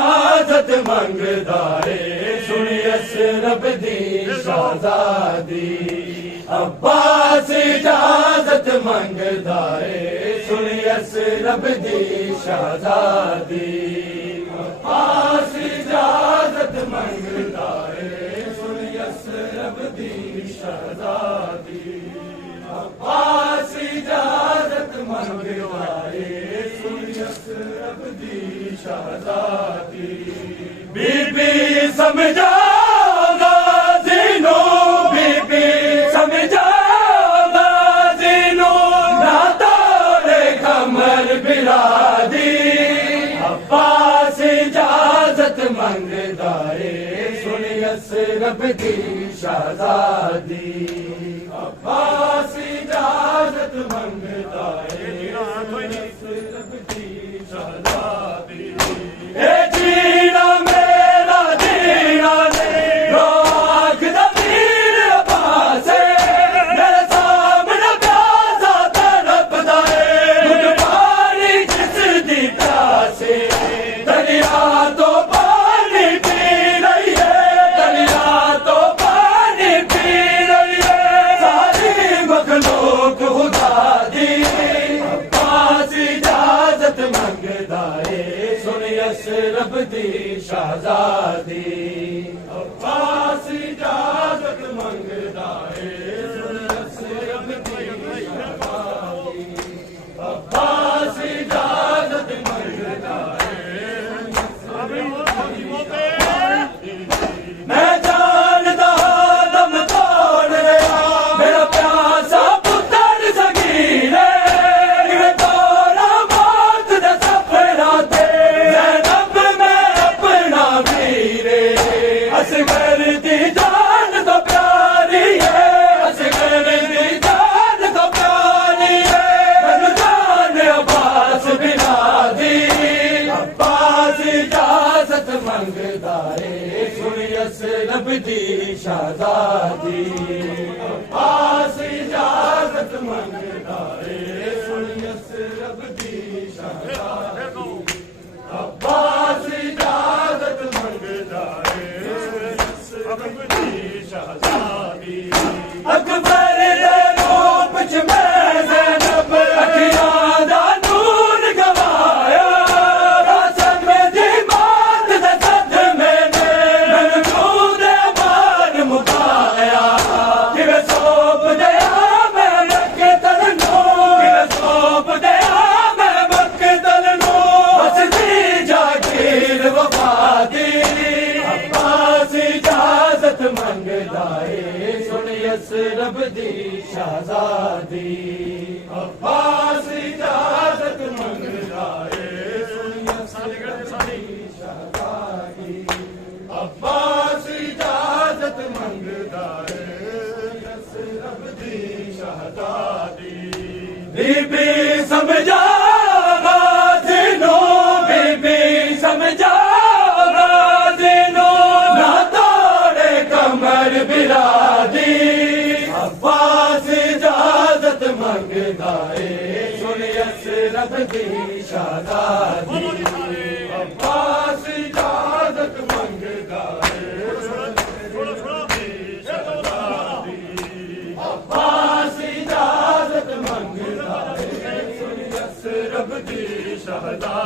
इजाजत मंगदा है सुनियस रब दी शहजादी अब्बास इजाजत मंगदा है सुनियस रब दी शहजादी अब्बास इजाजत मंगदा है सुनियस रब दी शहजादी अब्बास इजाजत मंगदा है सुनियस रब दी शहजादी बीबी समझा गाज़िनो बीबी समझा गाज़िनो ना तोड़े कमर बिलादी अब्बास इजाजत मंगदा है सुनियस रब दी शहजादी अब्बास इजाजत मंगदा है सुनियस रब दी शहजादी ए जीना मेरा जीना नहीं रोक दमीर अब्बास मेरे सामने प्यासा तड़पदा है मुझ पानी जिस दी प्यासे दरिया तो पानी पी रही है दरिया तो पानी पी रही है सारी मखलूक खुदा दी अब्बास इजाजत मंगदा है सुनियस रब दी शहजादी अब्बास इजाजत मंगदा है सुनियस रब दी शहजादी अब्बास इजाजत मंगदा है मैं जानदा दम तोड़ रहा मेरा प्यासा पुत्र सगीर है तोड़ा मौत दे सपना दे जैनब मैं अपना वीरे असगर दी जान तो प्यारी है असगर दी जान तो प्यारी है मैनू जान अब्बास बिना दी अब्बास इजाजत मंगदा है सुनियस रब दी शहजादी अब्बास इजाजत मंगदा है सुनियस रब दी शहजादी अब्बास इजाजत मंगदा है सुनियस रब दी शहजादी अकबर दे रूप च मैं ज़ैनब अखियां दा नूर गवाया कसम दी मौत दे सदमे ने मैनू दूध मार मुकाया किवें सौंप दिया मैं मक्तल नूं किवें सौंप दिया मैं मक्तल नूं बसदी जागीर वफा दी अब्बास इजाजत मंगदा है सुनियस रब दी शहजादी अब्बास इजाजत मंगदा है सुनियस रब दी शहजादी अब्बास इजाजत मंगदा है सुनियस रब दी शहजादी बीबी समझा गाज़िनो बीबी समझा गाज़िनो ना तोड़े कमर बिलादी अब्बास इजाजत मंगदा है सुनियस रब दी शहजादी अब्बास इजाजत मंगदा है सुनियस रब दी शहजादी अब्बास इजाजत मंगदा है सुनियस रब दी शहजादी